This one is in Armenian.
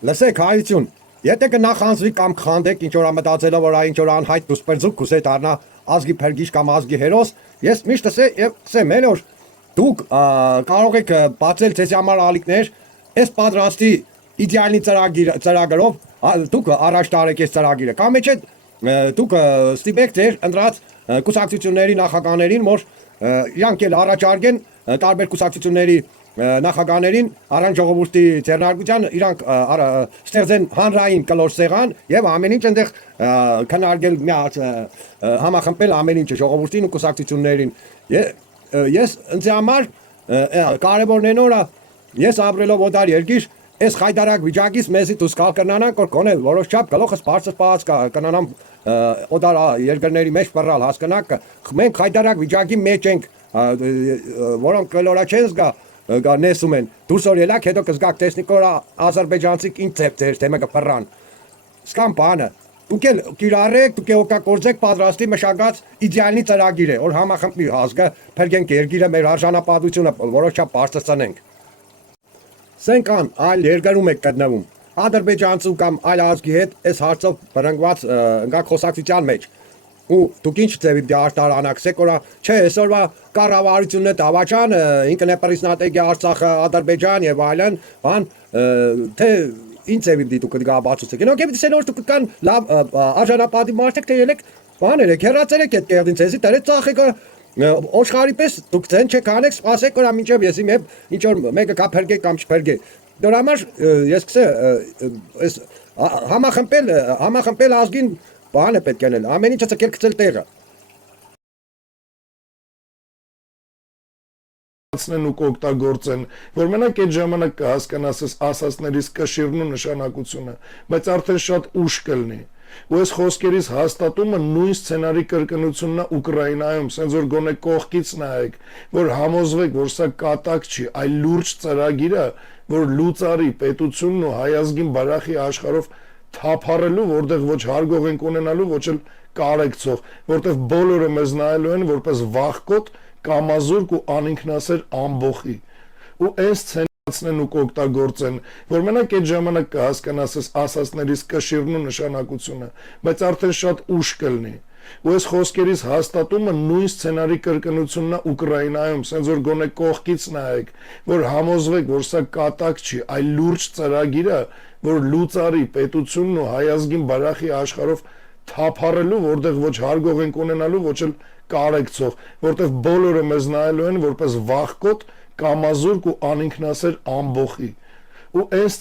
Լսեք, հայություն, եթե կնախանձվի կամ քանդեք ինչ որ մտածելով որ այն ինչ որ անհայտ դուսպերձուկ կուզե դառնա ազգի փրկիչ կամ ազգի հերոս, ես միշտ ասեմ որ դուք կարող եք բացել ձեզ համար ալիքներ, այս պատրաստի իդեալի ծրագրով դուք առաջ տարեք այս ծրագիրը, կամ մեջ դուք ստիպեք ձեր ընտրած կուսակցությունների նախագահներին, որ իրանք էլ առաջարկեն տարբեր կուսակցությունների նախագահներին առանց ժողովրդի ձեռնարկության իրանք ստեղծեն հանրային կլոր սեղան եւ ամեն ինչ այնտեղ քննարկել համախմբել ամեն ինչը ժողովրդին ու կուսակցություններին ես ինձ համար կարևորն այն օրը ես ապրելով օտար երկիր այս խայտարակ վիճակից մեզի դուրս գալ կնանանք որ գոնե որոշ չափ գլոխս բարձր պահած կնանամ օտար երկրների մեջ բռալ հասկանաք մենք խայտարակ վիճակի մեջ ենք որոնք կլորա չեն զգա նեսում են դուրս ելակ հետո կզգաք տեսնիք որ ադրբեջանցիք ինչ ձեր թեմը կփռան սկամ բանը դուք էլ կիրառեք դուք օգտագործեք պատրաստի մշակած իդեալի ծրագիր է որ համախմբի ազգը փրկենք երկիրը մեր արժանապատվությունը որոշ չափ բարձրացնենք սենքան այլ երկրում եք գտնվում ադրբեջանցու կամ այլ ազգի հետ այս հարցով բռնկված ընկած խոսակցության մեջ ու դուք ինչ ձևի արտարանացեք որ չէ այսօրվա կառավարությունը դավաճան ինքնապրիսնատեգի Արցախը Ադրբեջան եւ այլն բան թե ինչ ձևի դուք կգաբացուցեք ինոք եթե սենոր դուք կան լավ արժանապատի մարդիկ թե ելեք բաներ եք հեռացեք այդ կերդին ցեզի դրե ծախեք օշխարի պես դուք ցեն չեք անեք սպասեք որ մինչեւ եսի մեկ ինչ որ մեկը կա փրկե կամ չփրկե դրա համար ես կսե այս համախմբել ազգին բան է պետք անել ամեն ինչը ցկել գցել տեղը ու կօգտագործեն որ մենակ այդ ժամանակ կհասկանաս ասածներից կշիռն ու նշանակությունը բայց արդեն շատ ուշ կլինի ու այս խոսքերից հաստատումը նույն սցենարի կրկնությունն է Ուկրաինայում սենց որ գոնե կողքից նայեք որ համոզվեք որ սա կատակ չի այլ լուրջ ծրագիր է որ լուծարի պետությունն ու հայ ազգին բարախի աշխարհով թափառելու որտեղ ոչ հարգող ենք ունենալու ոչ էլ կարեկցող որտեղ բոլորը մեզ նայելու են որպես վախկոտ կամազուրկ ու անինքնասեր ամբոխի ու այս ցենցն ու կօգտագործեն որ մենակ այդ ժամանակ կհասկանաս ասածներից կշիռն ու նշանակությունը բայց արդեն շատ ուշ կլինի ու այս խոսքերից հաստատումը նույն սցենարի կրկնությունն է Ուկրաինայում սենց որ գոնե կողքից նայեք որ համոզվեք որ սա կատակ չի այլ լուրջ ծրագիր է որ լուծարի պետությունն ու հայ ազգին բարախի աշխարհով թափառելու որտեղ ոչ հարգող ենք ունենալու ոչ էլ կարեկցող որտեղ բոլորը մեզ նայելու են որպես վախկոտ կամազուրկ ու անինքնասեր ամբոխի ու այս